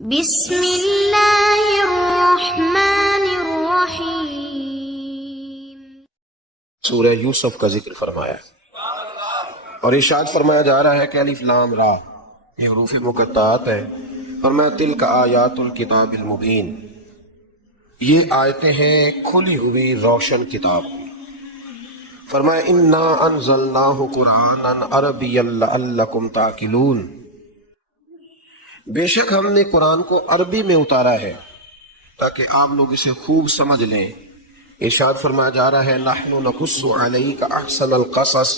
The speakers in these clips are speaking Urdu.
بسم اللہ الرحمن الرحیم۔ سورہ یوسف کا ذکر فرمایا ہے اور ارشاد فرمایا جا رہا ہے کہ الف لام را یہ حروف مقطعات ہے۔ فرمایا تلک آیات الکتاب المبین، یہ آیتیں ہیں کھلی ہوئی روشن کتاب۔ فرمایا انا انزلناہ قرآنا عربیا لعلکم تعقلون، بے شک ہم نے قرآن کو عربی میں اتارا ہے تاکہ آپ لوگ اسے خوب سمجھ لیں۔ ارشاد فرمایا جا رہا ہے نحن نقص علیک احسن القصص،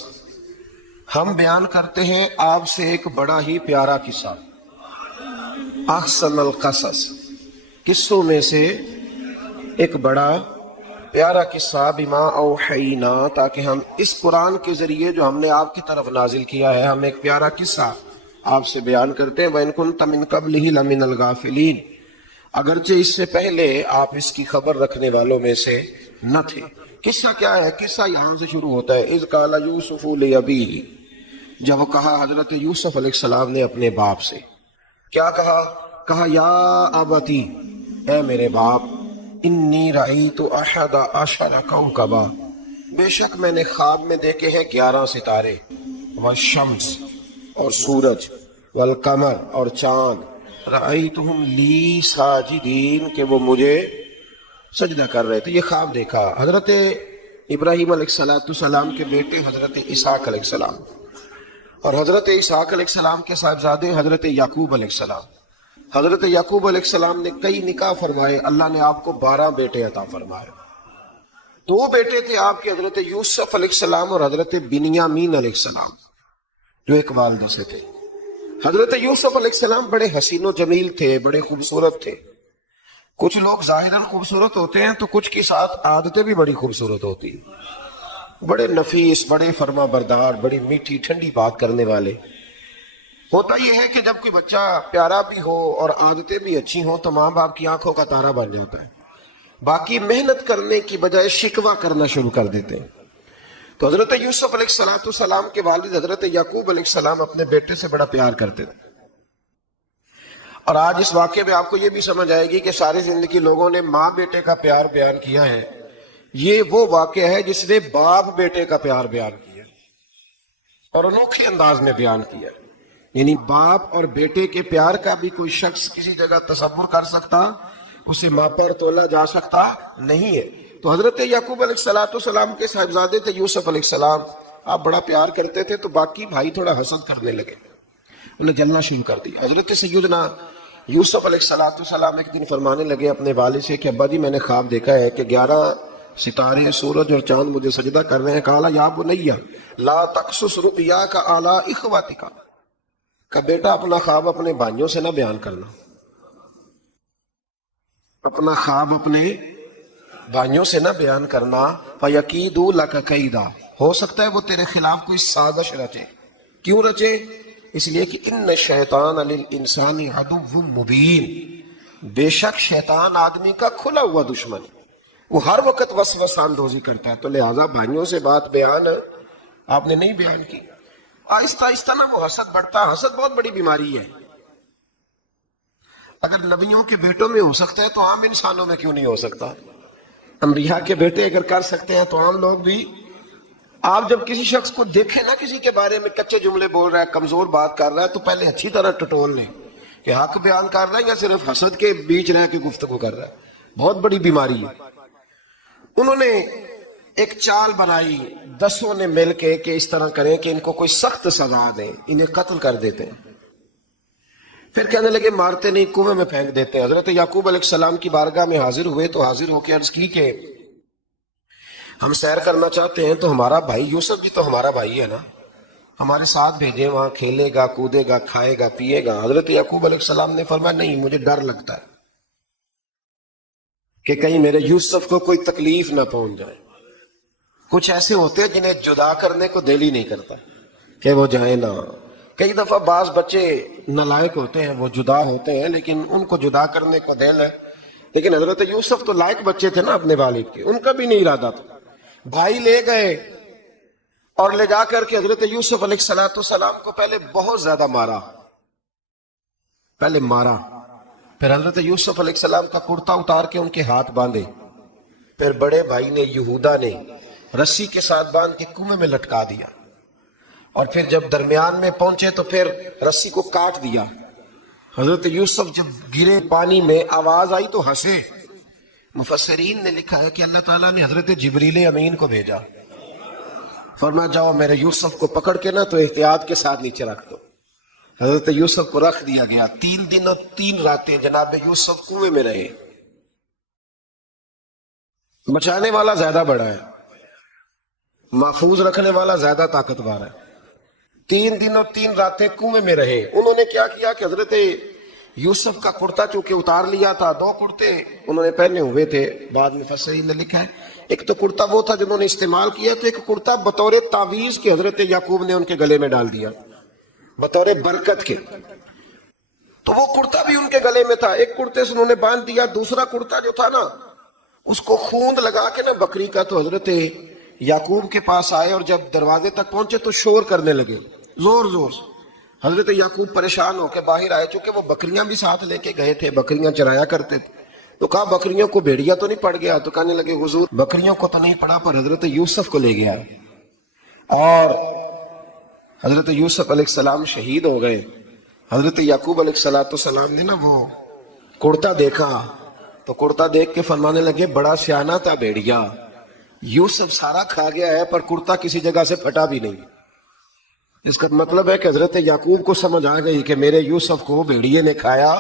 ہم بیان کرتے ہیں آپ سے ایک بڑا ہی پیارا قصہ۔ احسن القصص، قصوں میں سے ایک بڑا پیارا قصہ، بما اوحینا، تاکہ ہم اس قرآن کے ذریعے جو ہم نے آپ کی طرف نازل کیا ہے، ہم ایک پیارا قصہ آپ سے بیان کرتے ہیں۔ وَإِن كُنتَ مِن قَبْلِهِ لَمِنَ الْغَافِلِينَ، اگرچہ اس سے پہلے آپ اس کی خبر رکھنے والوں میں سے نہ تھے۔ قصہ کیا ہے؟ قصہ یہاں سے شروع ہوتا ہے۔ اذ قال یوسف لأبیہ، جب کہا حضرت یوسف علیہ السلام نے اپنے باپ سے، کیا کہا؟ کہا یا ابتی، اے میرے باپ، انی رأیت احد عشر کوکبا، بے شک میں نے خواب میں دیکھے ہیں 11 ستارے، والشمس اور سورج، والقمر اور چاند، رأیتہم لی ساجدین، کہ وہ مجھے سجدہ کر رہے تھے۔ یہ خواب دیکھا حضرت ابراہیم علیہ السلام کے بیٹے حضرت اسحاق علیہ السلام، اور حضرت اسحاق علیہ السلام کے صاحبزادے حضرت یعقوب علیہ السلام۔ حضرت یعقوب علیہ السلام نے کئی نکاح فرمائے، اللہ نے آپ کو 12 بیٹے عطا فرمائے۔ 2 بیٹے تھے آپ کے، حضرت یوسف علیہ السلام اور حضرت بنیامین علیہ السلام، جو ایک والدہ سے تھے۔ حضرت یوسف علیہ السلام بڑے حسین و جمیل تھے، بڑے خوبصورت تھے۔ کچھ لوگ ظاہراً خوبصورت ہوتے ہیں تو کچھ کی ساتھ عادتیں بھی بڑی خوبصورت ہوتی ہیں، بڑے نفیس، بڑے فرما بردار، بڑی میٹھی ٹھنڈی بات کرنے والے۔ ہوتا یہ ہے کہ جب کوئی بچہ پیارا بھی ہو اور عادتیں بھی اچھی ہوں تو ماں باپ کی آنکھوں کا تارا بن جاتا ہے، باقی محنت کرنے کی بجائے شکوہ کرنا شروع کر دیتے ہیں۔ تو حضرت یوسف علیہ السلام کے والد حضرت یعقوب علیہ السلام اپنے بیٹے سے بڑا پیار کرتے تھے۔ اور آج اس واقعے میں آپ کو یہ بھی سمجھ آئے گی کہ ساری زندگی لوگوں نے ماں بیٹے کا پیار بیان کیا ہے، یہ وہ واقعہ ہے جس نے باپ بیٹے کا پیار بیان کیا اور انوکھے انداز میں بیان کیا۔ یعنی باپ اور بیٹے کے پیار کا بھی کوئی شخص کسی جگہ تصور کر سکتا، اسے ماپا اور تولا جا سکتا نہیں ہے۔ تو حضرت یعقوب علیہ السلام کے صاحبزادے تھے یوسف علیہ السلام، آپ بڑا پیار کرتے تھے تو باقی بھائی تھوڑا حسد کرنے لگے، انہیں جلنا شروع کر دیا۔ حضرت سیدنا یوسف علیہ السلام ایک دن فرمانے لگے اپنے والد سے کہ ابا جی میں نے خواب دیکھا ہے کہ 11 ستارے، سورج اور چاند مجھے سجدہ کر رہے ہیں۔ کہا یا بنی لا تقصص رؤیاک علی اخوتک، کہ بیٹا اپنا خواب اپنے بھائیوں سے نہ بیان کرنا، اپنا خواب اپنے بھائیوں سے نہ بیان کرنا، فَيَكِيدُوا لَكَ كَيْدًا، ہو سکتا ہے وہ تیرے خلاف کوئی سازش رچے۔ کیوں رچے؟ اس لیے کہ ان الشیطان للانسان عدو مبین، بے شک شیطان آدمی کا کھلا ہوا دشمن ہے، وہ ہر وقت وسوسہ اندوزی کرتا ہے۔ تو لہٰذا بھائیوں سے بات بیان آپ نے نہیں بیان کی۔ آہستہ آہستہ نا وہ حسد بڑھتا، حسد بہت بڑی بیماری ہے۔ اگر نبیوں کے بیٹوں میں ہو سکتا ہے تو عام انسانوں میں کیوں نہیں ہو سکتا؟ انبیاء کے بیٹے اگر کر سکتے ہیں تو عام لوگ بھی۔ آپ جب کسی شخص کو دیکھیں نا کسی کے بارے میں کچے جملے بول رہا ہے، کمزور بات کر رہا ہے، تو پہلے اچھی طرح ٹٹول لیں کہ حق بیان کر رہا ہے یا صرف حسد کے بیچ رہ کے گفتگو کر رہا ہے۔ بہت بڑی بیماری ہے۔ انہوں نے ایک چال بنائی 10 نے مل کے کہ اس طرح کریں کہ ان کو کوئی سخت سزا دیں، انہیں قتل کر دیتے ہیں۔ پھر کہنے لگے مارتے نہیں، کنویں میں پھینک دیتے ہیں۔ حضرت یعقوب علیہ السلام کی بارگاہ میں حاضر ہوئے تو حاضر ہو کے عرض کی کہ ہم سیر کرنا چاہتے ہیں تو ہمارا بھائی یوسف جی تو ہمارا بھائی ہے نا، ہمارے ساتھ بھیجیں، وہاں کھیلے گا، کودے گا، کھائے گا، پیے گا۔ حضرت یعقوب علیہ السلام نے فرمایا نہیں، مجھے ڈر لگتا ہے کہ کہیں میرے یوسف کو کوئی تکلیف نہ پہنچ جائے۔ کچھ ایسے ہوتے ہیں جنہیں جدا کرنے کو دل ہی نہیں کرتا کہ وہ جائیں نہ۔ کئی دفعہ بعض بچے نالائق ہوتے ہیں، وہ جدا ہوتے ہیں لیکن ان کو جدا کرنے کو دل ہے، لیکن حضرت یوسف تو لائق بچے تھے نا اپنے والد کے، ان کا بھی نہیں ارادہ تھا۔ بھائی لے گئے اور لے جا کر کے حضرت یوسف علیہ السلام کو پہلے بہت زیادہ مارا، پھر حضرت یوسف علیہ السلام کا کرتا اتار کے ان کے ہاتھ باندھے، پھر بڑے بھائی نے یہودا نے رسی کے ساتھ باندھ کے کنویں میں لٹکا دیا، اور پھر جب درمیان میں پہنچے تو پھر رسی کو کاٹ دیا۔ حضرت یوسف جب گرے پانی میں آواز آئی تو ہنسے۔ مفسرین نے لکھا ہے کہ اللہ تعالیٰ نے حضرت جبریل امین کو بھیجا، فرمایا جاؤ میرے یوسف کو پکڑ کے نا تو احتیاط کے ساتھ نیچے رکھ دو۔ حضرت یوسف کو رکھ دیا گیا۔ 3 دن اور 3 راتیں جناب یوسف کنویں میں رہے۔ بچانے والا زیادہ بڑا ہے، محفوظ رکھنے والا زیادہ طاقتور ہے۔ 3 دن اور 3 راتیں کنویں میں رہے۔ انہوں نے کیا کیا کہ حضرت یوسف کا کرتا چونکہ اتار لیا تھا، 2 کرتے انہوں نے پہنے ہوئے تھے، بعد میں مفسرین نے لکھا ہے ایک تو کرتا وہ تھا جنہوں نے استعمال کیا، تو ایک کرتا بطور تعویذ کے حضرت یعقوب نے ان کے گلے میں ڈال دیا بطور برکت کے، تو وہ کرتا بھی ان کے گلے میں تھا۔ ایک کرتے سے انہوں نے باندھ دیا، دوسرا کرتا جو تھا نا اس کو خوند لگا کے نا بکری کا، تو حضرت یعقوب کے پاس آئے اور جب دروازے تک پہنچے تو شور کرنے لگے زور زور سے۔ حضرت یعقوب پریشان ہو کے باہر آئے، چونکہ وہ بکریاں بھی ساتھ لے کے گئے تھے، بکریاں چرایا کرتے تھے، تو کہا بکریوں کو بھیڑیا تو نہیں پڑ گیا؟ تو کہنے لگے حضور بکریوں کو تو نہیں پڑا، پر حضرت یوسف کو لے گیا، اور حضرت یوسف علیہ السلام شہید ہو گئے۔ حضرت یعقوب علیہ السلام نے نا وہ کرتا دیکھا تو کرتا دیکھ کے فرمانے لگے بڑا سیانہ تھا بھیڑیا، یوسف سارا کھا گیا ہے پر کرتا کسی جگہ سے پھٹا بھی نہیں۔ اس کا مطلب ہے کہ حضرت یعقوب کو سمجھ آ گئی کہ میرے یوسف کو بھیڑیے نے کھایا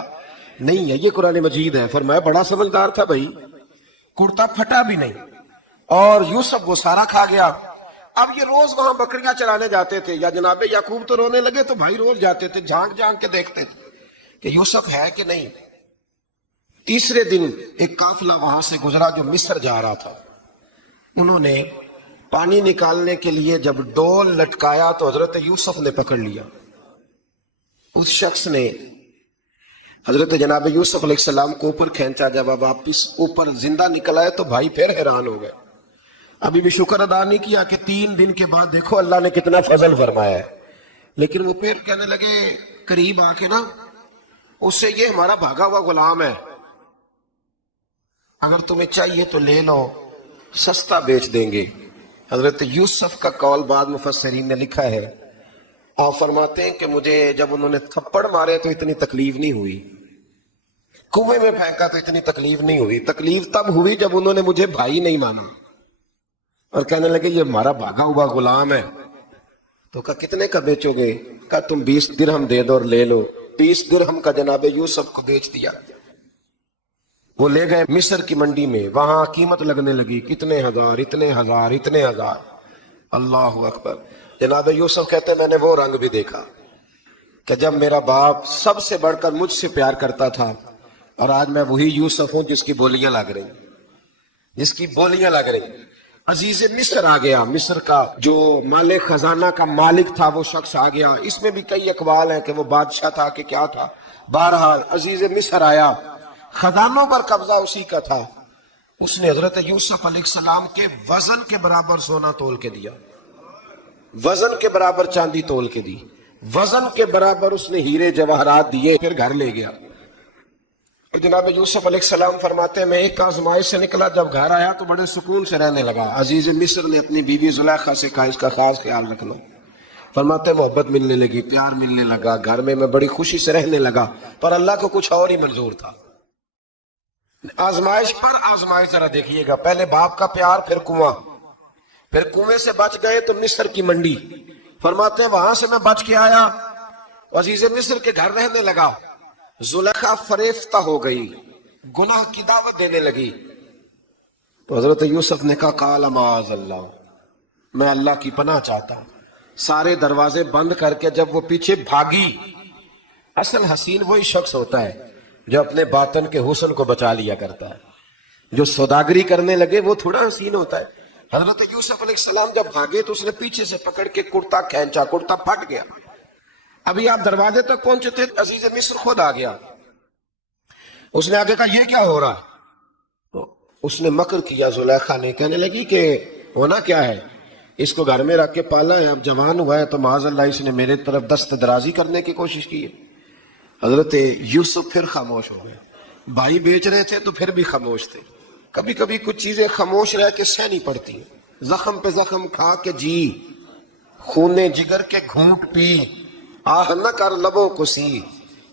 نہیں ہے، یہ قرآن مجید ہے۔ فرمایا بڑا سمجھدار تھا بھائی، کرتا پھٹا بھی نہیں اور یوسف وہ سارا کھا گیا۔ اب یہ روز وہاں بکریاں چرانے جاتے تھے، یا جناب یعقوب تو رونے لگے تو بھائی روز جاتے تھے، جھانک جھانک کے دیکھتے تھے کہ یوسف ہے کہ نہیں۔ تیسرے دن ایک قافلہ وہاں سے گزرا جو مصر جا رہا تھا، انہوں نے پانی نکالنے کے لیے جب ڈول لٹکایا تو حضرت یوسف نے پکڑ لیا۔ اس شخص نے حضرت جناب یوسف علیہ السلام کو اوپر کھینچا، جب واپس اوپر زندہ نکل آئے تو بھائی پھر حیران ہو گئے، ابھی بھی شکر ادا نہیں کیا کہ 3 دن کے بعد دیکھو اللہ نے کتنا فضل فرمایا ہے۔ لیکن وہ پھر کہنے لگے قریب آ کے نا اس سے، یہ ہمارا بھاگا ہوا غلام ہے، اگر تمہیں چاہیے تو لے لو، سستا بیچ دیں گے۔ حضرت یوسف کا قول بعد مفسرین نے لکھا ہے، آپ فرماتے ہیں کہ مجھے جب انہوں نے تھپڑ مارے تو اتنی تکلیف نہیں ہوئی، کنویں میں پھینکا تو اتنی تکلیف نہیں ہوئی، تکلیف تب ہوئی جب انہوں نے مجھے بھائی نہیں مانا اور کہنے لگے یہ ہمارا بھاگا ہوا غلام ہے۔ تو کہا کتنے کا بیچو گے؟ کہا تم 20 درہم دے دو اور لے لو۔ 20 درہم کا جناب یوسف کو بیچ دیا۔ وہ لے گئے مصر کی منڈی میں، وہاں قیمت لگنے لگی، کتنے ہزار، اتنے ہزار، اتنے ہزار۔ اللہ اکبر۔ جناب یوسف کہتے ہیں میں نے وہ رنگ بھی دیکھا کہ جب میرا باپ سب سے بڑھ کر مجھ سے پیار کرتا تھا، اور آج میں وہی یوسف ہوں جس کی بولیاں لگ رہی، جس کی بولیاں لگ رہی۔ عزیز مصر آ گیا، مصر کا جو مال خزانہ کا مالک تھا وہ شخص آ گیا۔ اس میں بھی کئی اقوال ہیں کہ وہ بادشاہ تھا کہ کیا تھا، بہرحال عزیز مصر آیا، خزانوں پر قبضہ اسی کا تھا۔ اس نے حضرت یوسف علیہ السلام کے وزن کے برابر سونا تول کے دیا، وزن کے برابر چاندی تول کے دی، وزن کے برابر اس نے ہیرے جواہرات دیے، پھر گھر لے گیا۔ اور جناب یوسف علیہ السلام فرماتے ہیں میں ایک آزمائش سے نکلا، جب گھر آیا تو بڑے سکون سے رہنے لگا۔ عزیز مصر نے اپنی بیوی زلیخا سے کہا اس کا خاص خیال رکھنا۔ فرماتے ہیں محبت ملنے لگی، پیار ملنے لگا، گھر میں بڑی خوشی سے رہنے لگا، پر اللہ کو کچھ اور ہی منظور تھا۔ آزمائش پر آزمائش ذرا دیکھیے گا، پہلے باپ کا پیار، پھر کنواں، پھر کنویں سے بچ گئے تو مصر کی منڈی۔ فرماتے ہیں وہاں سے میں بچ کے آیا، عزیز مصر کے گھر رہنے لگا، زلیخا فریفتہ ہو گئی، گناہ کی دعوت دینے لگی۔ تو حضرت یوسف نے کہا قال معاذ اللہ، میں اللہ کی پناہ چاہتا ہوں۔ سارے دروازے بند کر کے جب وہ پیچھے بھاگی، اصل حسین وہی شخص ہوتا ہے جو اپنے باطن کے حسن کو بچا لیا کرتا ہے۔ جو سوداگری کرنے لگے وہ تھوڑا حسین ہوتا ہے۔ حضرت یوسف علیہ السلام جب بھاگے تو اس نے پیچھے سے پکڑ کے کرتا کھینچا، کرتا پھٹ گیا۔ ابھی آپ دروازے تک پہنچے تھے، عزیز مصر خود آ گیا۔ اس نے آگے کہا یہ کیا ہو رہا؟ تو اس نے مکر کیا، زلیخا نے، کہنے لگی کہ ہونا کیا ہے، اس کو گھر میں رکھ کے پالا ہے، اب جوان ہوا ہے تو معاذ اللہ اس نے میرے طرف دست درازی کرنے کی کوشش کی ہے۔ حضرت یوسف پھر خاموش ہو گئے۔ بھائی بیچ رہے تھے تو پھر بھی خاموش تھے. کبھی کبھی کچھ چیزیں خاموش رہ کے سہنی پڑتی ہیں. زخم پہ زخم کھا کے جی، خونے جگر کے گھونٹ پی، آہ نہ کر لبوں کو سی،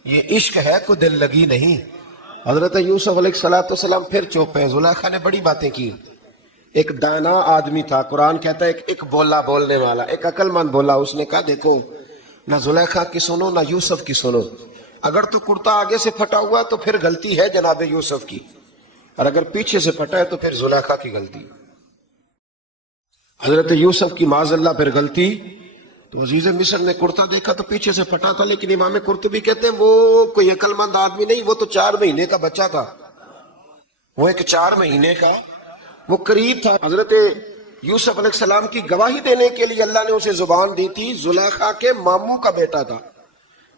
یہ عشق ہے کو دل لگی نہیں. حضرت یوسف علیہ السلام پھر چوپ ہیں. زلیخا نے بڑی باتیں کی. ایک دانا آدمی تھا، قرآن کہتا ہے ایک بولا بولنے والا، ایک عقل مند بولا. اس نے کہا دیکھو نہ زلیخا کی سنو نہ یوسف کی سنو. اگر تو کرتا آگے سے پھٹا ہوا تو پھر غلطی ہے جناب یوسف کی، اور اگر پیچھے سے پھٹا ہے تو پھر زلیخا کی غلطی. حضرت یوسف کی معاذ اللہ پھر غلطی. تو عزیز مصر نے کرتا دیکھا تو پیچھے سے پھٹا تھا، لیکن امام قرطبی کہتے ہیں وہ کوئی عقل مند آدمی نہیں، وہ تو 4 مہینے کا بچہ تھا. وہ ایک 4 مہینے کا وہ قریب تھا. حضرت یوسف علیہ السلام کی گواہی دینے کے لیے اللہ نے اسے زبان دی تھی. زلیخا کے ماموں کا بیٹا تھا،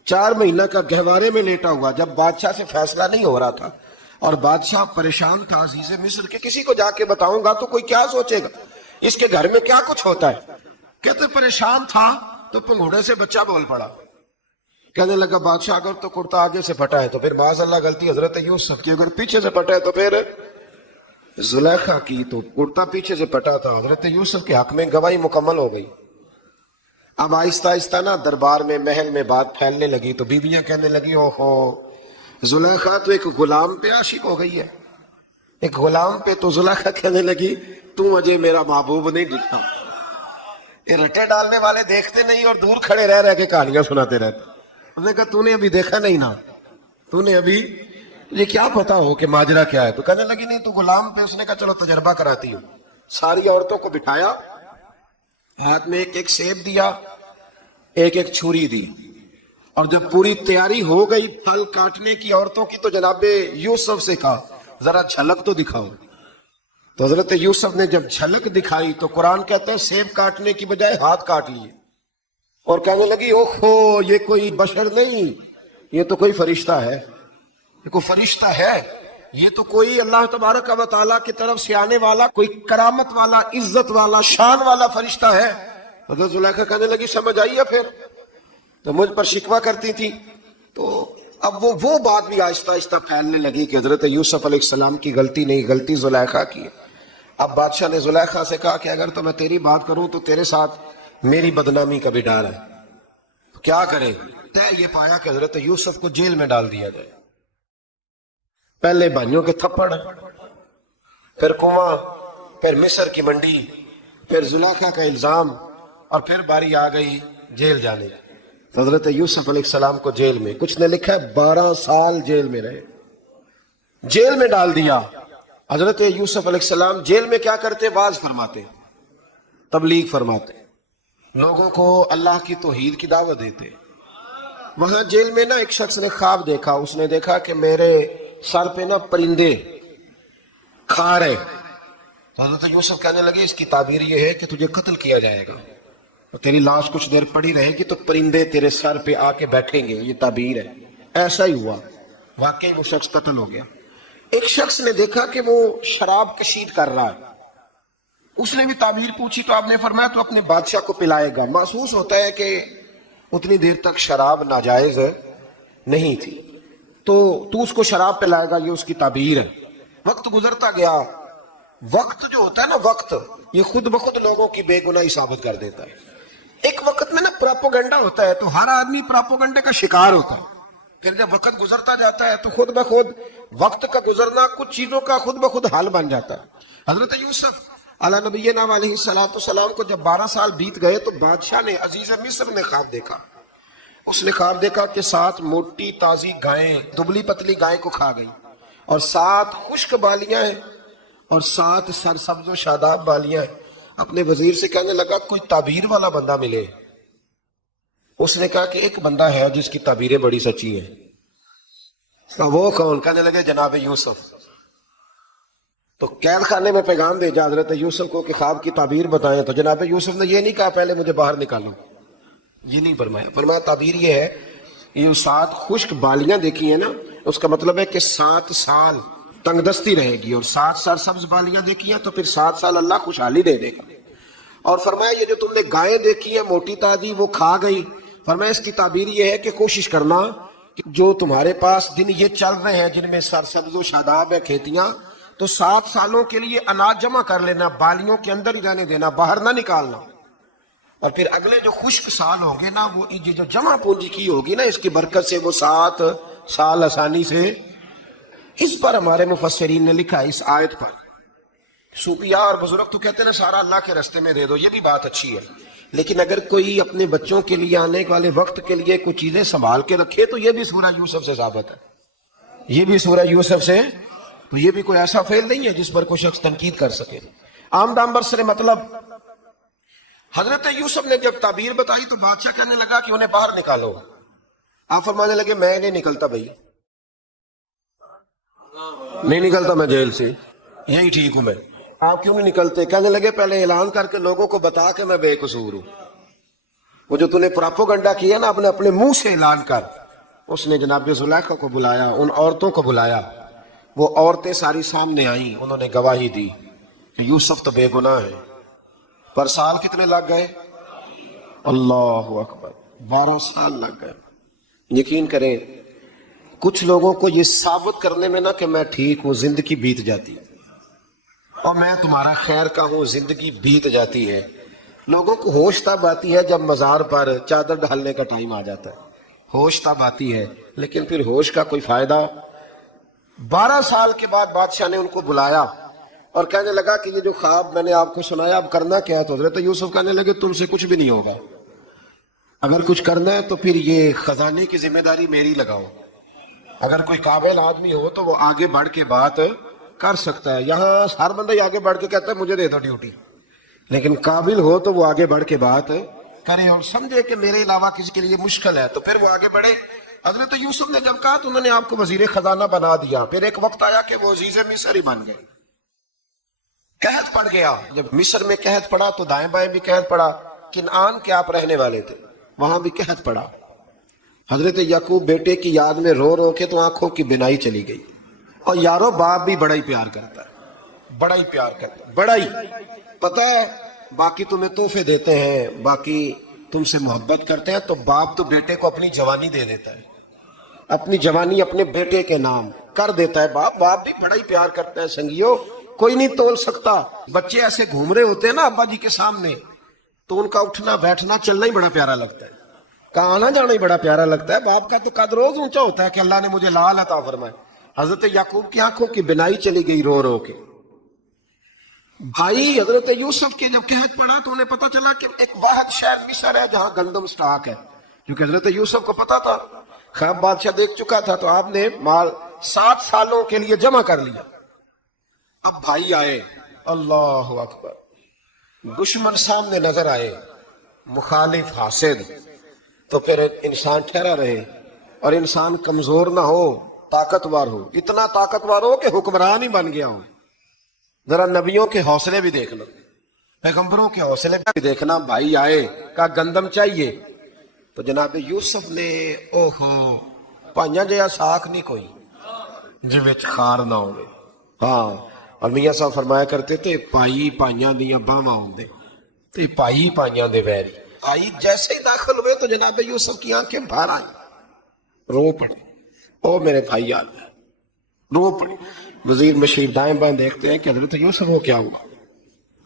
4 مہینہ کا گہوارے میں لیٹا ہوا. جب بادشاہ سے فیصلہ نہیں ہو رہا تھا اور بادشاہ پریشان تھا عزیز مصر کہ کسی کو جا کے بتاؤں گا تو کوئی کیا سوچے گا، اس کے گھر میں کیا کچھ ہوتا ہے. کہتے پریشان تھا تو پنگھوڑے سے بچہ بول پڑا. کہنے لگا بادشاہ اگر تو کرتا آگے سے پھٹا ہے تو پھر معاذ اللہ غلطی حضرت یوسف کی، اگر پیچھے سے پھٹا ہے تو پھر زلیخا کی. تو کرتا پیچھے سے پھٹا تھا. حضرت یوسف کے حق میں گواہی مکمل ہو گئی. اب آہستہ آہستہ نا دربار میں محل میں بات پھیلنے لگی. تو بیویاں کہنے لگی اوہو زلیخا تو ایک غلام پہ عاشق ہو گئی ہے، ایک غلام پہ. تو زلیخا کہنے لگی تو مجھے میرا محبوب نہیں دکھتا. یہ رٹے ڈالنے والے دیکھتے نہیں اور دور کھڑے رہ رہ کے کہانیاں سناتے رہتے. اس نے کہا تو نے ابھی دیکھا نہیں نا، تو نے ابھی یہ کیا پتا ہو کہ ماجرا کیا ہے. تو کہنے لگی نہیں تو غلام پہ. اس نے کہا چلو تجربہ کراتی ہوں. ساری عورتوں کو بٹھایا، ہاتھ میں ایک سیب دیا، ایک چھری دی، اور جب پوری تیاری ہو گئی پھل کاٹنے کی عورتوں کی تو جناب یوسف سے کہا ذرا جھلک تو دکھاؤ. تو حضرت یوسف نے جب جھلک دکھائی تو قرآن کہتا ہے سیب کاٹنے کی بجائے ہاتھ کاٹ لیے، اور کہنے لگی اوہو یہ کوئی بشر نہیں، یہ تو کوئی فرشتہ ہے، یہ کوئی فرشتہ ہے، یہ تو کوئی اللہ تبارک و تعالیٰ کی طرف سے آنے والا کوئی کرامت والا عزت والا شان والا فرشتہ ہے. حضرت زلیخا کہنے لگی سمجھ آئی ہے پھر تو مجھ پر شکوہ کرتی تھی. تو اب وہ بات بھی آہستہ آہستہ پھیلنے لگی کہ حضرت یوسف علیہ السلام کی غلطی نہیں، غلطی زلیخا کی ہے. اب بادشاہ نے زلیخا سے کہا کہ اگر تو میں تیری بات کروں تو تیرے ساتھ میری بدنامی کا بھی ڈر ہے، تو کیا کرے. طے یہ پایا کہ حضرت یوسف کو جیل میں ڈال دیا جائے. پہلے بھائیوں کے تھپڑ، پھر کنواں، پھر مصر کی منڈی، پھر زلیخا کا الزام، اور پھر باری آ گئی جیل جانے. حضرت یوسف علیہ السلام کو جیل میں، کچھ نے لکھا ہے 12 سال جیل میں رہے، جیل میں ڈال دیا. حضرت یوسف علیہ السلام جیل میں کیا کرتے؟ واعظ فرماتے، تبلیغ فرماتے، لوگوں کو اللہ کی توحید کی دعوت دیتے. وہاں جیل میں نا ایک شخص نے خواب دیکھا. اس نے دیکھا کہ میرے سر پہ نا پرندے کھا رہے. حضرت یوسف کہنے لگے اس کی تعبیر یہ ہے کہ تجھے قتل کیا جائے گا، تیری لاش کچھ دیر پڑی رہے گی تو پرندے تیرے سر پہ آ کے بیٹھیں گے. یہ تعبیر ہے. ایسا ہی ہوا، واقعی وہ شخص قتل ہو گیا. ایک شخص نے دیکھا کہ وہ شراب کشید کر رہا ہے. اس نے بھی تعبیر پوچھی تو آپ نے فرمایا تو اپنے بادشاہ کو پلائے گا. محسوس ہوتا ہے کہ اتنی دیر تک شراب ناجائز نہیں تھی، تو اس کو شراب پلائے گا، یہ اس کی تعبیر ہے. وقت گزرتا گیا. وقت جو ہوتا ہے نا، وقت یہ خود بخود لوگوں کی بے گناہی ثابت کر دیتا ہے. ایک وقت میں نا پراپوگنڈا ہوتا ہے تو ہر آدمی پراپوگنڈے کا شکار ہوتا ہے. پھر جب وقت گزرتا جاتا ہے تو خود بخود وقت کا گزرنا کچھ چیزوں کا خود بخود حال بن جاتا ہے. حضرت یوسف علیہ نبینا علیہ السلام کو جب 12 سال بیت گئے تو بادشاہ نے، عزیز مصر نے خواب دیکھا. اس نے خواب دیکھا کہ 7 موٹی تازی گائیں دبلی پتلی گائے کو کھا گئی، اور 7 خشک بالیاں ہیں اور 7 سرسبز و شاداب بالیاں ہیں. اپنے وزیر سے کہنے لگا کوئی تعبیر والا بندہ ملے. اس نے کہا کہ ایک بندہ ہے جس کی تعبیریں بڑی سچی ہیں. وہ کون؟ کہنے لگے جناب یوسف. تو قید خانے میں پیغام بھیجا حضرت یوسف کو کہ خواب کی تعبیر بتائیں. تو جناب یوسف نے یہ نہیں کہا پہلے مجھے باہر نکالو، یہ نہیں فرمایا. فرمایا تعبیر یہ ہے، یہ 7 خشک بالیاں دیکھی ہیں نا، اس کا مطلب ہے کہ 7 سال تنگ دستی رہے گی، اور 7 سرسبز بالیاں دیکھی ہیں تو پھر 7 سال اللہ خوشحالی دے دے گا. اور فرمایا یہ جو تم نے گائیں دیکھی ہیں موٹی تازی وہ کھا گئی. فرمایا اس کی تعبیر یہ ہے کہ کوشش کرنا جو تمہارے پاس دن یہ چل رہے ہیں جن میں سرسبز و شاداب ہے کھیتیاں، تو 7 سالوں کے لیے اناج جمع کر لینا، بالیوں کے اندر ہی رہنے دینا، باہر نہ نکالنا، اور پھر اگلے جو خشک سال ہوں گے نا، وہ جو جمع پونجی کی ہوگی نا، اس کی برکت سے وہ 7 سال آسانی سے۔ اس پر ہمارے مفسرین نے لکھا ہے، اس آیت پر صوفیاء اور بزرگ تو کہتے ہیں نا سارا اللہ کے راستے میں دے دو، یہ بھی بات اچھی ہے، لیکن اگر کوئی اپنے بچوں کے لیے آنے والے وقت کے لیے کچھ چیزیں سنبھال کے رکھے تو یہ بھی سورہ یوسف سے ثابت ہے، یہ بھی سورہ یوسف سے، تو یہ بھی کوئی ایسا فعل نہیں ہے جس پر کوئی شخص تنقید کر سکے۔ عام برسر مطلب حضرت یوسف نے جب تعبیر بتائی تو بادشاہ کہنے لگا کہ انہیں باہر نکالو، آپ فرمانے لگے میں نہیں نکلتا بھائی، نہیں نکلتا میں جیل سے، یہی ٹھیک ہوں میں، آپ کیوں نہیں نکلتے؟ کہنے لگے پہلے اعلان کر کے لوگوں کو بتا کہ میں بے قصور ہوں، وہ جو تو نے پراپوگنڈا کیا نا اپنے منہ سے اعلان کر۔ اس نے جناب زلیخا کو بلایا، ان عورتوں کو بلایا، وہ عورتیں ساری سامنے آئیں، انہوں نے گواہی دی کہ یوسف تو بے گناہ ہے، پر سال کتنے لگ گئے؟ اللہ اکبر، 12 سال لگ گئے۔ یقین کریں کچھ لوگوں کو یہ ثابت کرنے میں نا کہ میں ٹھیک ہوں زندگی بیت جاتی، اور میں تمہارا خیر کا ہوں زندگی بیت جاتی ہے۔ لوگوں کو ہوش تب آتی ہے جب مزار پر چادر ڈالنے کا ٹائم آ جاتا ہے، ہوش تب آتی ہے، لیکن پھر ہوش کا کوئی فائدہ۔ 12 سال کے بعد بادشاہ نے ان کو بلایا اور کہنے لگا کہ یہ جو خواب میں نے آپ کو سنایا اب کرنا کیا ہے؟ تو حضرت یوسف کہنے لگے تم سے کچھ بھی نہیں ہوگا، اگر کچھ کرنا ہے تو پھر یہ خزانے کی ذمہ داری میری لگاؤ، اگر کوئی قابل آدمی ہو تو وہ آگے بڑھ کے بات کر سکتا ہے۔ یہاں ہر بندہ ہی آگے بڑھ کے کہتا ہے مجھے دے دو ڈیوٹی، لیکن قابل ہو تو وہ آگے بڑھ کے بات کرے اور سمجھے کہ میرے علاوہ کسی کے لیے مشکل ہے تو پھر وہ آگے بڑھے۔ حضرت یوسف نے جب کہا تو انہوں نے آپ کو وزیر خزانہ بنا دیا، پھر ایک وقت آیا کہ وہ عزیز مصر ہی بن گئے، قحط پڑ گیا۔ جب مصر میں قحط پڑا تو دائیں بائیں بھی قحط پڑا، کنعان کے آپ رہنے والے تھے، وہاں بھی قحط پڑا۔ حضرت یعقوب بیٹے کی یاد میں رو رو کے تو آنکھوں کی بینائی چلی گئی۔ اور یارو باپ بھی بڑا ہی پیار کرتا ہے، بڑا ہی پیار کرتا ہے، بڑا ہی، پتہ ہے باقی تمہیں تحفے دیتے ہیں، باقی تم سے محبت کرتے ہیں، تو باپ تو بیٹے کو اپنی جوانی دے دیتا ہے، اپنی جوانی اپنے بیٹے کے نام کر دیتا ہے۔ باپ بھی بڑا ہی پیار کرتا ہے سنگیو، کوئی نہیں تول سکتا۔ بچے ایسے گھوم رہے ہوتے ہیں نا ابا جی کے سامنے تو ان کا اٹھنا بیٹھنا چلنا ہی بڑا پیارا لگتا ہے، کہاں آنا جانا ہی بڑا پیارا لگتا ہے۔ باپ کا تو قد روز اونچا ہوتا ہے کہ اللہ نے مجھے لال عطا فرمائے۔ حضرت یعقوب کی آنکھوں کی بینائی چلی گئی رو رو کے۔ بھائی حضرت یوسف کے جب قحط پڑا تو انہیں پتا چلا کہ ایک واحد شہر مصر ہے جہاں گندم سٹاک ہے، کیونکہ حضرت یوسف کو پتا تھا، خواب بادشاہ دیکھ چکا تھا، تو آپ نے مال 7 سالوں کے لیے جمع کر لیا۔ اب بھائی آئے، اللہ اکبر، دشمن سامنے نظر آئے، مخالف حاسد، تو پھر انسان ٹھہرا رہے اور انسان کمزور نہ ہو، طاقتور ہو، اتنا طاقتور ہو کہ حکمران ہی بن گیا ہو۔ ذرا نبیوں کے حوصلے بھی دیکھ لو، پیغمبروں کے حوصلے بھی دیکھنا۔ بھائی آئے، کہا گندم چاہیے، تو جناب یوسف نے اوہو پائیاں جیا ساکھ نہیں کوئی جی وچ خار نہ ہوئے۔ ہاں، اور میاں صاحب فرمایا کرتے تھے پائی پائیاں دیاں باواں ہوندے تے پائی پائیاں دے ویری۔ آئی جیسے ہی داخل ہوئے تو جناب یوسف کی آنکھیں باہر آئیں، رو پڑے، او میرے بھائی آ گئے، رو پڑے۔ وزیر مشیر دائیں بائیں دیکھتے ہیں کہ حضرت یوسف کو کیا ہوا،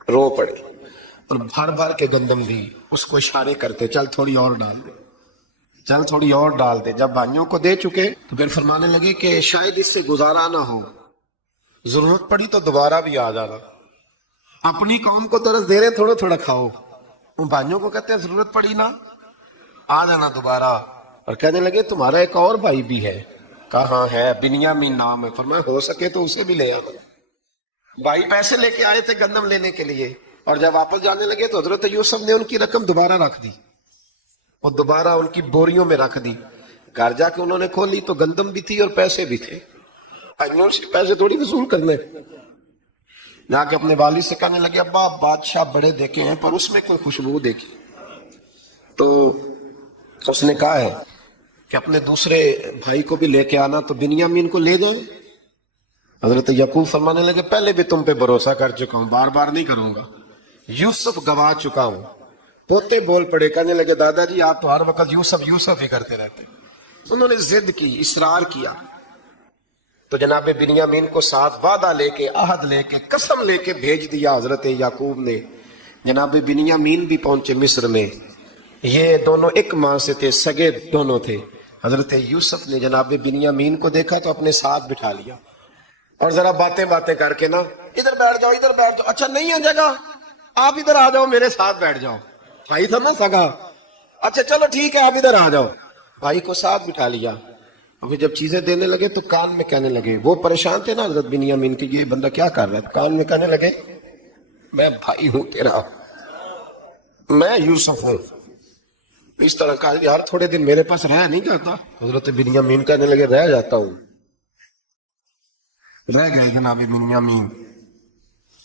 رو پڑے اور بھر بھر کے گندم دی، اس کو اشارے کرتے چل تھوڑی اور ڈال دے، چل تھوڑی اور ڈال دے۔ جب بھائیوں کو دے چکے تو پھر فرمانے لگے کہ شاید اس سے گزارا نہ ہو، ضرورت پڑی تو دوبارہ بھی آ جانا۔ اپنی قوم کو درس دے رہے تھوڑا تھوڑا کھاؤ، ان بھائیوں کو کہتے ہیں ضرورت پڑی نا آ جانا دوبارہ۔ اور کہنے لگے تمہارا ایک اور بھائی بھی ہے، کہاں ہے؟ بنیامین نام ہے۔ فرمایا ہو سکے تو اسے بھی لے آنا۔ بھائی پیسے لے کے آئے تھے گندم لینے کے لیے، اور جب واپس جانے لگے تو حضرت یوسف نے ان کی رقم دوبارہ رکھ دی، اور دوبارہ ان کی بوریوں میں رکھ دی۔ گھر جا کے انہوں نے کھولی تو گندم بھی تھی اور پیسے بھی تھے، انہوں سے پیسے تھوڑی وصول کرنے۔ جا کے اپنے والد سے کہنے لگے ابا بادشاہ بڑے دیکھے ہیں پر اس میں کوئی خوشبو دیکھی، تو اس نے کہا ہے کہ اپنے دوسرے بھائی کو بھی لے کے آنا، تو بنیامین کو لے جائیں۔ حضرت یعقوب فرمانے لگے پہلے بھی تم پہ بھروسہ کر چکا ہوں، بار بار نہیں کروں گا، یوسف گوا چکا ہوں۔ پوتے بول پڑے، کہنے لگے دادا جی آپ تو ہر وقت یوسف یوسف ہی کرتے رہتے، انہوں نے ضد کی، اصرار کیا، تو جناب بنیامین کو ساتھ وعدہ لے کے، عہد لے کے، قسم لے کے بھیج دیا حضرت یعقوب نے۔ جناب بنیامین بھی پہنچے مصر میں، یہ دونوں ایک ماں سے تھے، سگے دونوں تھے۔ حضرت یوسف نے جناب بنیامین کو دیکھا تو اپنے ساتھ بٹھا لیا، اور ذرا باتیں کر کے نا، ادھر بیٹھ جاؤ، ادھر بیٹھ جاؤ، اچھا نہیں ہے جگہ، آپ ادھر آ جاؤ، میرے ساتھ بیٹھ جاؤ۔ بھائی تھا نا سگا، اچھا چلو ٹھیک ہے آپ ادھر آ جاؤ۔ بھائی کو ساتھ بٹھا لیا۔ ابھی جب چیزیں دینے لگے تو کان میں کہنے لگے، وہ پریشان تھے نا حضرت بنیامین کی، یہ بندہ کیا کر رہا ہے، کان میں کہنے لگے میں بھائی ہوں تیرا، میں یوسف ہوں۔ اس طرح کہا یار تھوڑے دن میرے پاس رہ نہیں جاتا؟ حضرت بنیامین کہنے لگے رہ جاتا ہوں۔ رہ گئے جناب بنیامین۔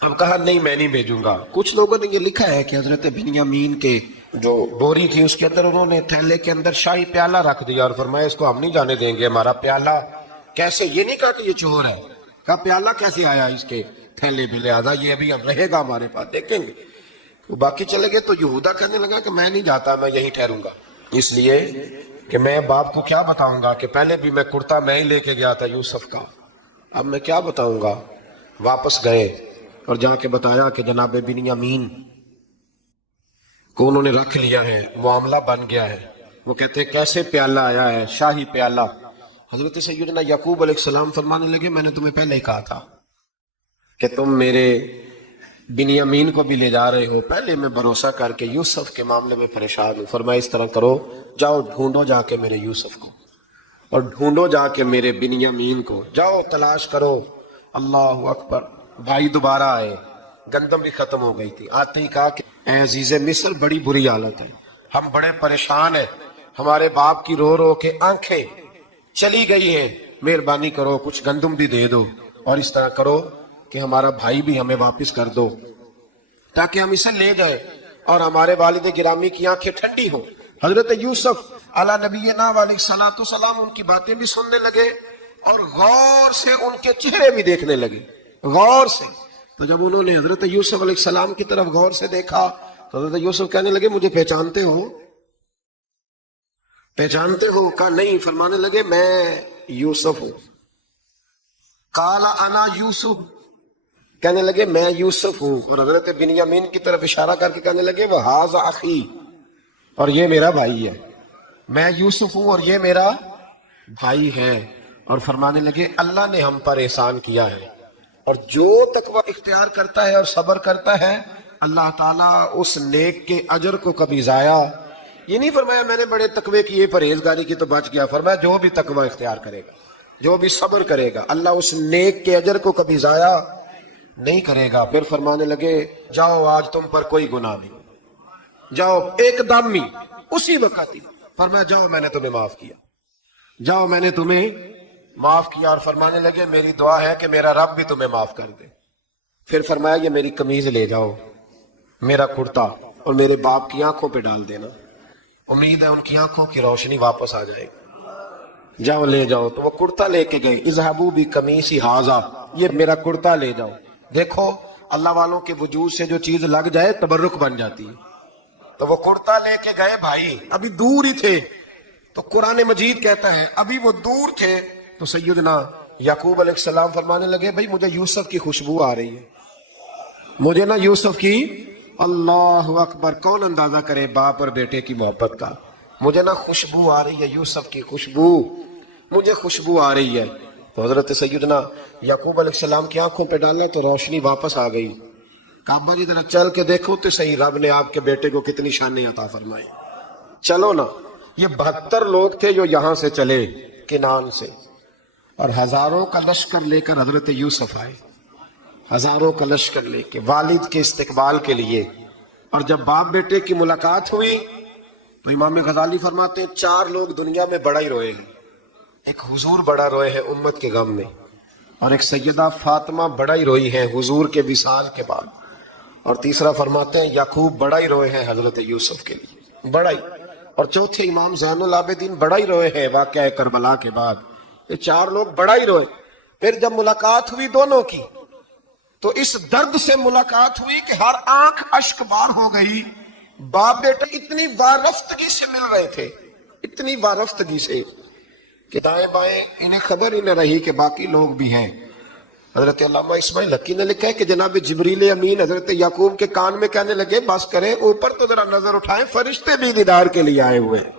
اب کہا نہیں میں نہیں بھیجوں گا۔ کچھ لوگوں نے یہ لکھا ہے کہ حضرت بنیامین کے جو بوری تھی اس کے اندر انہوں نے تھیلے کے اندر شاہی پیالہ رکھ دیا اور فرمایا اس کو ہم نہیں جانے دیں گے، ہمارا پیالہ کیسے، یہ نہیں کہا کہ یہ چور ہے، کہا پیالہ کیسے آیا اس کے تھیلے میں، لہذا یہ ابھی ہم رہے گا ہمارے پاس، دیکھیں گے۔ وہ باقی چلے گئے تو یہودا کہنے لگا کہ میں نہیں جاتا، میں یہیں ٹھہروں گا، اس لیے کہ میں باپ کو کیا بتاؤں گا کہ پہلے بھی میں کرتا میں ہی لے کے گیا تھا یوسف کا، اب میں کیا بتاؤں گا۔ واپس گئے اور جا کے بتایا کہ جناب بنیامین کو انہوں نے رکھ لیا ہے، معاملہ بن گیا ہے۔ وہ کہتے ہیں کیسے پیالہ آیا ہے، شاہی پیالہ۔ حضرت سیدنا یعقوب علیہ السلام فرمانے لگے میں نے تمہیں پہلے ہی کہا تھا کہ تم میرے بنیامین کو بھی لے جا رہے ہو، پہلے میں بھروسہ کر کے یوسف کے معاملے میں پریشان ہوں۔ فرمایا اس طرح کرو، جاؤ ڈھونڈو جا کے میرے یوسف کو، اور ڈھونڈو جا کے میرے بنیامین کو، جاؤ تلاش کرو۔ اللہ اکبر۔ بھائی دوبارہ آئے، گندم بھی ختم ہو گئی تھی، آتے ہی کہا کہ اے عزیز مصر بڑی بری حالت ہے، ہم بڑے پریشان ہیں، ہمارے باپ کی رو رو کے آنکھیں چلی گئی ہیں، مہربانی کرو کچھ گندم بھی دے دو، اور اس طرح کرو کہ ہمارا بھائی بھی ہمیں واپس کر دو تاکہ ہم اسے لے جائیں اور ہمارے والد گرامی کی آنکھیں ٹھنڈی ہوں۔ حضرت یوسف علی نبینا علیہ الصلوۃ والسلام ان کی باتیں بھی سننے لگے اور غور سے ان کے چہرے بھی دیکھنے لگے، غور سے۔ تو جب انہوں نے حضرت یوسف علیہ السلام کی طرف غور سے دیکھا تو حضرت یوسف کہنے لگے مجھے پہچانتے ہو، پہچانتے ہو؟ کہا نہیں۔ فرمانے لگے میں یوسف ہوں۔ قال انا یوسف، کہنے لگے میں یوسف ہوں، اور حضرت بنیامین کی طرف اشارہ کر کے کہنے لگے وہذا اخی، اور یہ میرا بھائی ہے، میں یوسف ہوں اور یہ میرا بھائی ہے۔ اور فرمانے لگے اللہ نے ہم پر احسان کیا ہے، اور جو تقوی اختیار کرتا ہے اور صبر کرتا ہے اللہ تعالیٰ اس نیک کے اجر کو کبھی ضائع، یہ نہیں فرمایا میں نے بڑے تقوی کیے پرہیزگاری کی تو بچ گیا، فرمایا جو بھی تقوی اختیار کرے گا، جو بھی صبر کرے گا، اللہ اس نیک کے اجر کو کبھی ضائع نہیں کرے گا۔ پھر فرمانے لگے جاؤ آج تم پر کوئی گناہ نہیں، جاؤ ایک دم ہی اسی وقت ہی، فرمایا جاؤ میں نے تمہیں معاف کیا، جاؤ میں نے تمہیں معاف کیا۔ اور فرمانے لگے میری دعا ہے کہ میرا رب بھی تمہیں معاف کر دے۔ پھر فرمایا یہ میری قمیض لے جاؤ، میرا کرتا، اور میرے باپ کی آنکھوں پہ ڈال دینا، امید ہے ان کی آنکھوں کی روشنی واپس آ جائے گی، جاؤ لے جاؤ۔ تو وہ کرتا لے کے گئے، اذهبوا بقمیصی ھذا، یہ میرا کرتا لے جاؤ۔ دیکھو اللہ والوں کے وجود سے جو چیز لگ جائے تبرک بن جاتی ہے۔ تو وہ کرتا لے کے گئے، بھائی ابھی دور ہی تھے، تو قرآن مجید کہتا ہے ابھی وہ دور تھے تو سیدنا یعقوب علیہ السلام فرمانے لگے بھئی مجھے یوسف کی خوشبو آ رہی ہے، مجھے نا یوسف کی، اللہ اکبر، کون اندازہ کرے باپ اور بیٹے کی محبت کا، مجھے نا خوشبو آ رہی ہے، یوسف کی خوشبو، مجھے خوشبو آ رہی ہے۔ تو حضرت سیدنا یعقوب علیہ السلام کی آنکھوں پہ ڈالا تو روشنی واپس آ گئی۔ کعبہ جی ذرا چل کے دیکھو تو صحیح رب نے آپ کے بیٹے کو کتنی شانیں عطا فرمائی۔ چلو نا، یہ 72 لوگ تھے جو یہاں سے چلے کنان سے، اور ہزاروں کا لشکر لے کر حضرت یوسف آئے، ہزاروں کا لشکر لے کے والد کے استقبال کے لیے۔ اور جب باپ بیٹے کی ملاقات ہوئی تو امام غزالی فرماتے ہیں 4 لوگ دنیا میں بڑا ہی روئے ہیں، ایک حضور بڑا روئے ہیں امت کے غم میں، اور ایک سیدہ فاطمہ بڑا ہی روئی ہے حضور کے وصال کے بعد، اور تیسرا فرماتے ہیں یعقوب بڑا ہی روئے ہیں حضرت یوسف کے لیے، بڑا ہی، اور چوتھے امام زین العابدین بڑا ہی روئے ہیں واقعہ کربلا کے بعد۔ یہ 4 لوگ بڑا ہی روئے۔ پھر جب ملاقات ہوئی دونوں کی تو اس درد سے ملاقات ہوئی کہ ہر آنکھ اشک بار ہو گئی، باپ بیٹا اتنی وارفتگی سے مل رہے تھے، اتنی وارفتگی سے کہ دائیں بائیں انہیں خبر ہی نہ رہی کہ باقی لوگ بھی ہیں۔ حضرت علامہ اسماعیل حقی نے لکھا ہے کہ جناب جبریل امین حضرت یعقوب کے کان میں کہنے لگے بس کریں، اوپر تو ذرا نظر اٹھائیں، فرشتے بھی دیدار کے لیے آئے ہوئے ہیں۔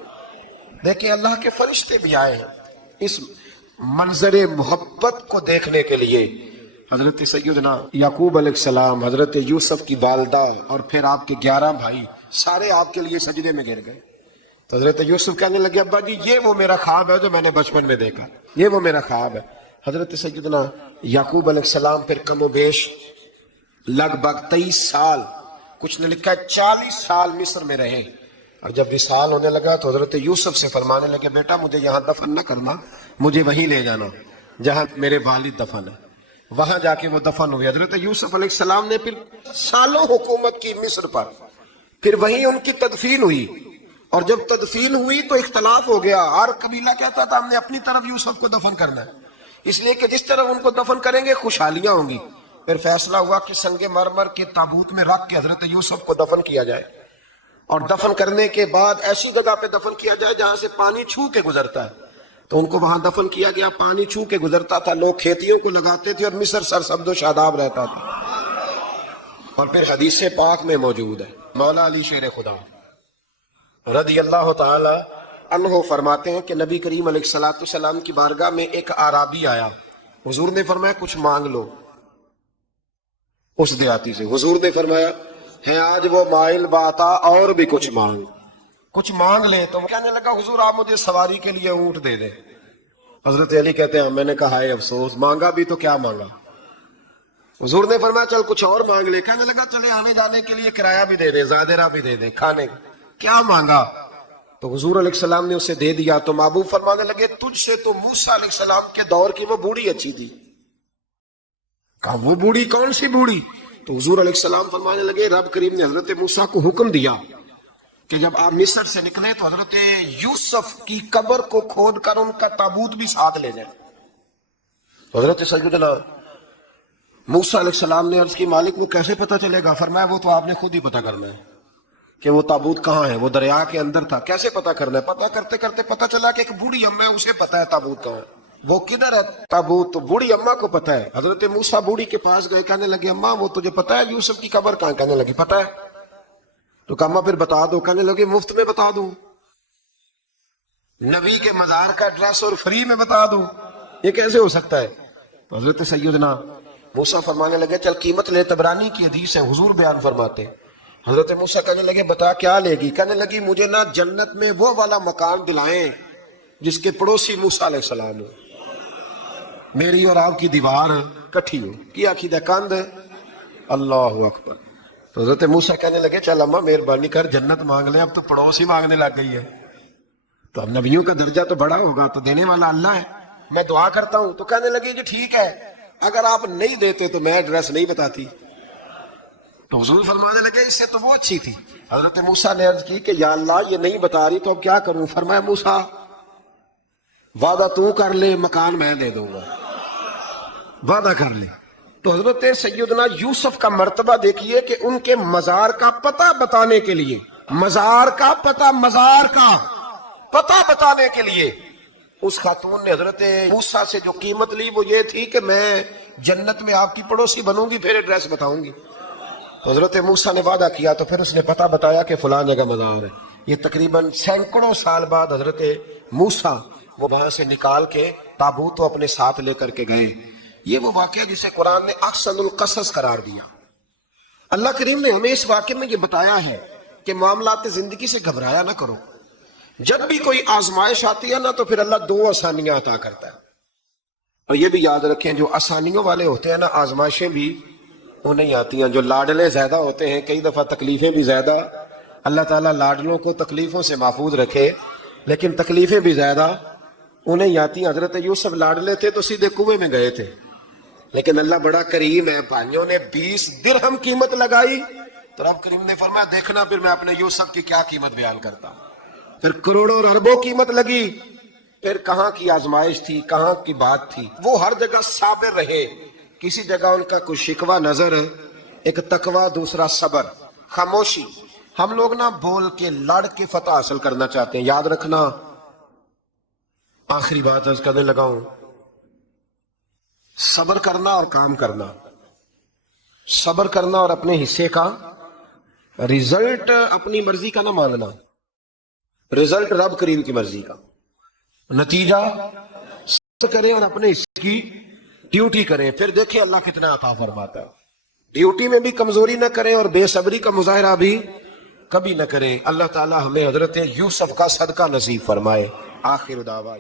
دیکھیں اللہ کے فرشتے بھی آئے ہیں اس منظر محبت کو دیکھنے کے لیے۔ حضرت سیدنا یعقوب علیہ السلام، حضرت یوسف کی والدہ اور پھر آپ کے 11 بھائی سارے آپ کے لیے سجدے میں گر گئے۔ تو حضرت یوسف کہنے لگے ابا جی یہ وہ میرا خواب ہے جو میں نے بچپن میں دیکھا، یہ وہ میرا خواب ہے۔ حضرت سیدنا یعقوب علیہ السلام پھر کم و بیش لگ بھگ 23 سال، کچھ نے لکھا ہے 40 سال مصر میں رہے، اور جب وصال ہونے لگا تو حضرت یوسف سے فرمانے لگے بیٹا مجھے یہاں دفن نہ کرنا، مجھے وہیں لے جانا جہاں میرے والد دفن ہے۔ وہاں جا کے وہ دفن ہوئے۔ حضرت یوسف علیہ السلام نے پھر سالوں حکومت کی مصر پر، پھر وہیں ان کی تدفین ہوئی، اور جب تدفین ہوئی تو اختلاف ہو گیا، ہر قبیلہ کہتا تھا ہم نے اپنی طرف یوسف کو دفن کرنا ہے، اس لیے کہ جس طرح ان کو دفن کریں گے خوشحالیاں ہوں گی۔ پھر فیصلہ ہوا کہ سنگ مرمر کے تابوت میں رکھ کے حضرت یوسف کو دفن کیا جائے، اور دفن کرنے کے بعد ایسی جگہ پہ دفن کیا جائے جہاں سے پانی چھو کے گزرتا ہے۔ تو ان کو وہاں دفن کیا گیا، پانی چھو کے گزرتا تھا، لوگ کھیتیوں کو لگاتے تھے اور مصر سرسبز و شاداب رہتا تھا۔ اور پھر حدیث پاک میں موجود ہے، مولا علی شیر خدا رضی اللہ تعالی عنہ فرماتے ہیں کہ نبی کریم علیہ السلام کی بارگاہ میں ایک اعرابی آیا، حضور نے فرمایا کچھ مانگ لو اس دیہاتی سے۔ حضور نے فرمایا ہے آج وہ مائل باتا اور بھی کچھ مانگ لے۔ تو کہنے لگا حضور آپ مجھے سواری کے لیے اونٹ دے دیں۔ حضرت علی کہتے ہیں میں نے کہا ہے افسوس، مانگا بھی تو کیا مانگا۔ حضور نے فرمایا چل کچھ اور مانگ لے۔ کہنے لگا چلے آنے جانے کے لیے کرایہ بھی دے دیں، زادرہ بھی دے دیں، کھانے کیا مانگا۔ تو حضور علیہ السلام نے اسے دے دیا۔ تو محبوب فرمانے لگے تجھ سے تو موسیٰ علیہ السلام کے دور کی وہ بوڑھی اچھی تھی۔ کہا وہ بوڑھی کون سی بوڑھی؟ تو حضور علیہ السلام فرمانے لگے رب کریم نے حضرت موسیٰ کو حکم دیا کہ جب آپ مصر سے نکلیں تو حضرت یوسف کی قبر کو کھود کر ان کا تابوت بھی ساتھ لے جائیں۔ حضرت سیدنا موسیٰ علیہ السلام نے عرض کی مالک وہ کیسے پتہ چلے گا؟ فرمایا وہ تو آپ نے خود ہی پتہ کرنا ہے کہ وہ تابوت کہاں ہے، وہ دریا کے اندر تھا، کیسے پتہ کرنا ہے؟ پتہ کرتے کرتے پتہ چلا کہ ایک بوڑھی اماں ہے، اسے پتہ ہے تابوت کہاں ہے، وہ کدھر ہے تابوت، تو بوڑھی اماں کو پتہ ہے۔ حضرت موسیٰ بوڑھی کے پاس گئے، کہنے لگے اماں وہ تجھے پتہ ہے یوسف کی قبر کہاں؟ کہنے لگی پتہ ہے۔ تو کہا اماں پھر بتا دو۔ کہنے لگے مفت میں بتا دوں، نبی کے مزار کا ایڈریس اور فری میں بتا دوں، یہ کیسے ہو سکتا ہے؟ تو حضرت سیدنا موسیٰ فرمانے لگے چل قیمت لے، طبرانی کی حدیث ہے، حضور بیان فرماتے ہیں۔ حضرت موسیٰ کہنے لگے بتا کیا لے گی؟ کہنے لگی مجھے نا جنت میں وہ والا مکان دلائیں جس کے پڑوسی موسیٰ علیہ السلام ہو، میری اور آپ کی دیوار کٹھی ہو، کیا عقیدہ کند ہے، اللہ اکبر۔ تو حضرت موسیٰ کہنے لگے چل اماں مہربانی کر جنت مانگ لیں، اب تو پڑوس ہی مانگنے لگ گئی ہے، تو اب نبیوں کا درجہ تو بڑا ہوگا، تو دینے والا اللہ ہے، میں دعا کرتا ہوں۔ تو کہنے لگے جی ٹھیک ہے، اگر آپ نہیں دیتے تو میں ایڈریس نہیں بتاتی۔ تو حضور فرمانے لگے اس سے تو وہ اچھی تھی۔ حضرت موسیٰ نے عرض کی کہ یا اللہ یہ نہیں بتا رہی تو اب کیا کروں؟ فرمایا موسیٰ وعدہ تو کر لے، مکان میں دے دوں گا، وعدہ کر لے۔ تو حضرت سیدنا یوسف کا مرتبہ دیکھیے کہ ان کے مزار کا پتہ بتانے کے لیے، مزار کا پتہ بتانے کے لیے اس خاتون نے حضرت موسیٰ سے جو قیمت لی وہ یہ تھی کہ میں جنت میں آپ کی پڑوسی بنوں گی پھر ایڈریس بتاؤں گی۔ تو حضرت موسیٰ نے وعدہ کیا تو پھر اس نے پتہ بتایا کہ فلاں جگہ مزار ہے۔ یہ تقریباً سینکڑوں سال بعد حضرت موسیٰ وہ وہاں سے نکال کے تابوت اپنے ساتھ لے کر کے گئے۔ یہ وہ واقعہ جسے قرآن نے احسن القصص قرار دیا۔ اللہ کریم نے ہمیں اس واقعے میں یہ بتایا ہے کہ معاملات زندگی سے گھبرایا نہ کرو، جب بھی کوئی آزمائش آتی ہے نا تو پھر اللہ 2 آسانیاں عطا کرتا ہے، اور یہ بھی یاد رکھیں جو آسانیوں والے ہوتے ہیں نا آزمائشیں بھی انہیں آتی ہیں، جو لاڈلے زیادہ ہوتے ہیں کئی دفعہ تکلیفیں بھی زیادہ، اللہ تعالیٰ لاڈلوں کو تکلیفوں سے محفوظ رکھے، لیکن تکلیفیں بھی زیادہ انہیں آتی ہیں۔ حضرت یوسف لاڈلے تھے تو سیدھے کنویں میں گئے تھے، لیکن اللہ بڑا کریم ہے، بھائیوں نے 20 درہم قیمت لگائی تو رب کریم نے فرمایا دیکھنا پھر میں اپنے یوسف کی کیا قیمت بیان کرتا ہوں۔ پھر کروڑوں اور اربوں قیمت لگی، پھر کہاں کی آزمائش تھی، کہاں کی بات تھی، وہ ہر جگہ صابر رہے، کسی جگہ ان کا کوئی شکوہ نظر، ایک تقوی، دوسرا صبر، خاموشی۔ ہم لوگ نا بول کے لڑ کے فتح حاصل کرنا چاہتے ہیں، یاد رکھنا آخری بات عرض کرنے لگا ہوں، صبر کرنا اور کام کرنا، صبر کرنا اور اپنے حصے کا رزلٹ اپنی مرضی کا نہ ماننا، رزلٹ رب کریم کی مرضی کا، نتیجہ صبر کریں اور اپنے حصے کی ڈیوٹی کریں، پھر دیکھیں اللہ کتنا عطا فرماتا ہے۔ ڈیوٹی میں بھی کمزوری نہ کریں اور بے صبری کا مظاہرہ بھی کبھی نہ کریں۔ اللہ تعالی ہمیں حضرت یوسف کا صدقہ نصیب فرمائے۔ آخر دعویٰ